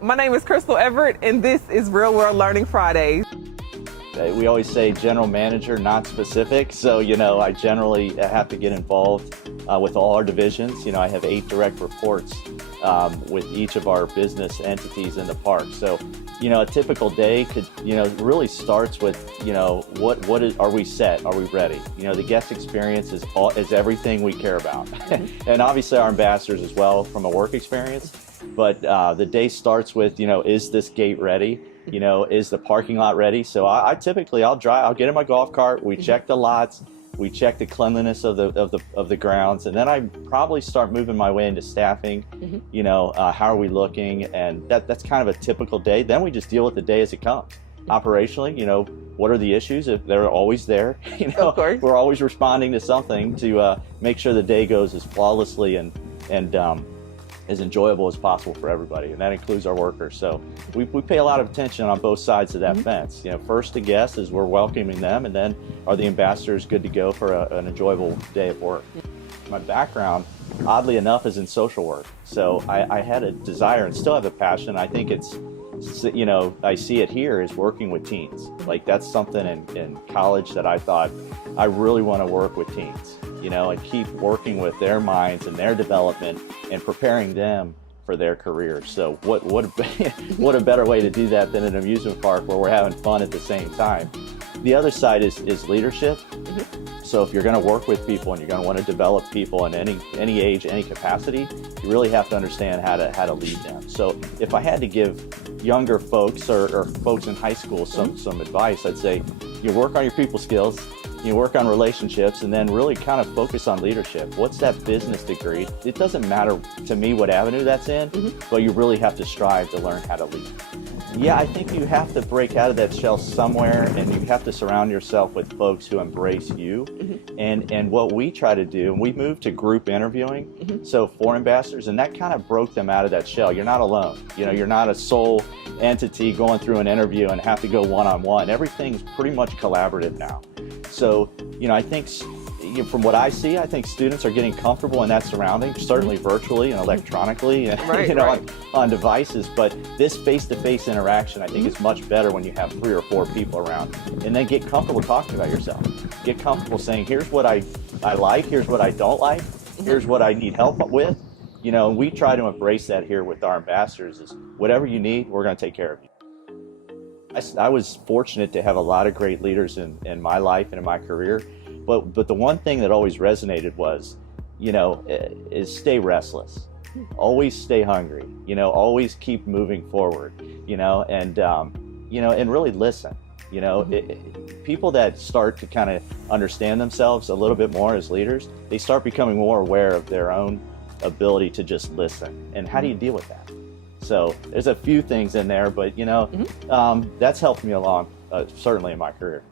My name is Crystal Everett, and this is Real World Learning Fridays. We always say general manager, not specific. So, I generally have to get involved with all our divisions. I have 8 direct reports with each of our business entities in the park. So, a typical day could, really starts with, are we set? Are we ready? The guest experience is everything we care about. And obviously our ambassadors as well from a work experience. But the day starts with, is this gate ready? Is the parking lot ready? So I typically, I'll get in my golf cart, we check the lots, we check the cleanliness of the grounds, and then I probably start moving my way into staffing. How are we looking? And that's kind of a typical day. Then we just deal with the day as it comes. Operationally, what are the issues? If they're always there, Of course. We're always responding to something to make sure the day goes as flawlessly and as enjoyable as possible for everybody, and that includes our workers. So we pay a lot of attention on both sides of that fence. First the guests as we're welcoming them, and then are the ambassadors good to go for an enjoyable day of work. My background, oddly enough, is in social work. So I had a desire and still have a passion. I think it's, I see it here is working with teens. Like that's something in college that I thought I really want to work with teens. And keep working with their minds and their development and preparing them for their careers. So what a better way to do that than an amusement park where we're having fun at the same time. The other side is leadership. So if you're going to work with people and you're going to want to develop people in any age, any capacity, you really have to understand how to lead them. So if I had to give younger folks or folks in high school some advice, I'd say you work on your people skills, you work on relationships, and then really kind of focus on leadership. What's that business degree? It doesn't matter to me what avenue that's in, but you really have to strive to learn how to lead. Yeah, I think you have to break out of that shell somewhere, and you have to surround yourself with folks who embrace you. And what we try to do, and we moved to group interviewing, so for ambassadors, and that kind of broke them out of that shell. You're not alone. You're not a sole entity going through an interview and have to go one-on-one. Everything's pretty much collaborative now. So, I think from what I see, I think students are getting comfortable in that surrounding, certainly virtually and electronically, on devices. But this face-to-face interaction, I think, is much better when you have 3 or 4 people around. And then get comfortable talking about yourself. Get comfortable saying, here's what I like, here's what I don't like, here's what I need help with. We try to embrace that here with our ambassadors is whatever you need, we're going to take care of you. I was fortunate to have a lot of great leaders in my life and in my career, but the one thing that always resonated was, is stay restless, always stay hungry, always keep moving forward, and really listen. People that start to kind of understand themselves a little bit more as leaders, they start becoming more aware of their own ability to just listen. And how do you deal with that? So there's a few things in there, but that's helped me along, certainly in my career.